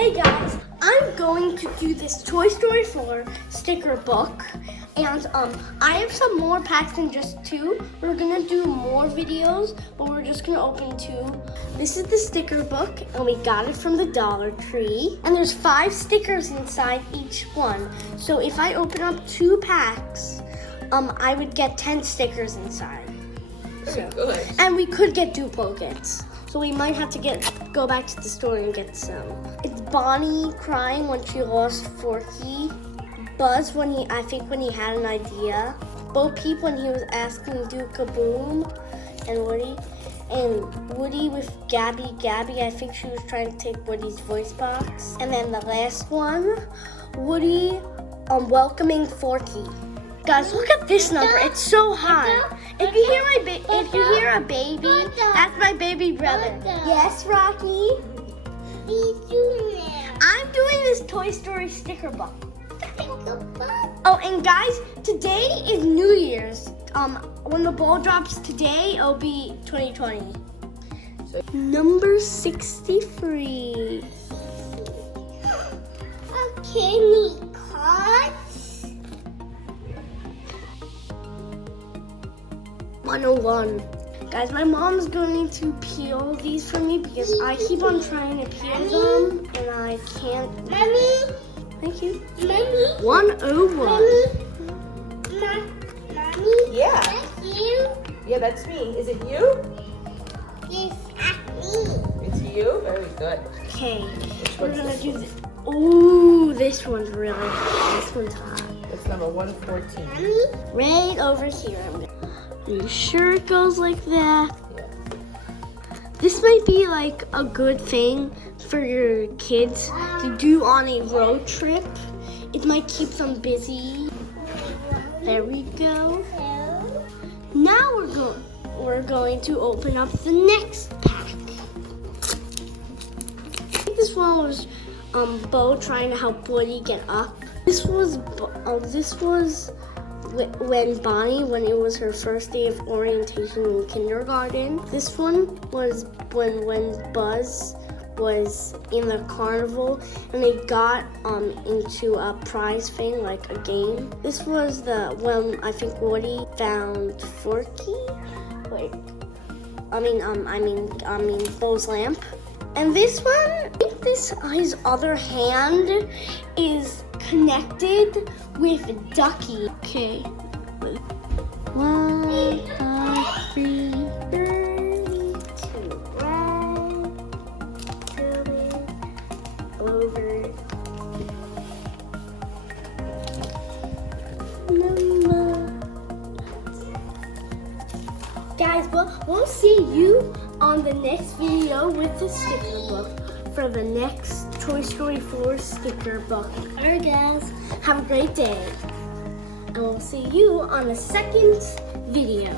Hey guys, I'm going to do this Toy Story 4 sticker book, and I have some more packs than just 2. We're gonna do more videos, but we're just gonna open 2. This is the sticker book, and we got it from the Dollar Tree. And there's 5 stickers inside each one. So if I open up 2 packs, I would get 10 stickers inside. Very good. And we could get duplicates. So we might have to go back to the store and get some. It's Bonnie crying when she lost Forky. Buzz when he had an idea. Bo Peep when he was asking do kaboom, and Woody. And Woody with Gabby. Gabby, I think she was trying to take Woody's voice box. And then the last one, Woody welcoming Forky. Guys, look at this number. It's so high. If you hear a baby, that's my baby brother. Yes, Rocky? I'm doing this Toy Story sticker book. Oh, and guys, today is New Year's. When the ball drops today, it'll be 2020. Number 63. Okay, me cut. 101. Guys, my mom's going to peel these for me because I keep on trying to peel them and I can't. Mommy. Thank you. Mommy. 101. Mommy. Yeah. That's you. Yeah, that's me. Is it you? Yes, that's me. It's you? Very good. Okay, Which we're one's gonna this do one? this. Ooh, this one's this one's hot. It's number 114. Mommy. Right over here. Are you sure it goes like that? Yeah. This might be like a good thing for your kids to do on a road trip. It might keep them busy. There we go. Now we're going to open up the next pack. I think this one was Bo trying to help Woody get up. This was when it was her first day of orientation in kindergarten. This one was when Buzz was in the carnival and they got into a prize thing, like a game. This was when I think Woody found Forky. Bo's lamp. And this one, I think his other hand is connected with Ducky. Okay. 1, 2, 3, 32. Right. Over. Number. Guys, we'll see you on the next video with the sticker book for the next Toy Story 4 sticker book. Alright guys, have a great day. And we'll see you on the second video.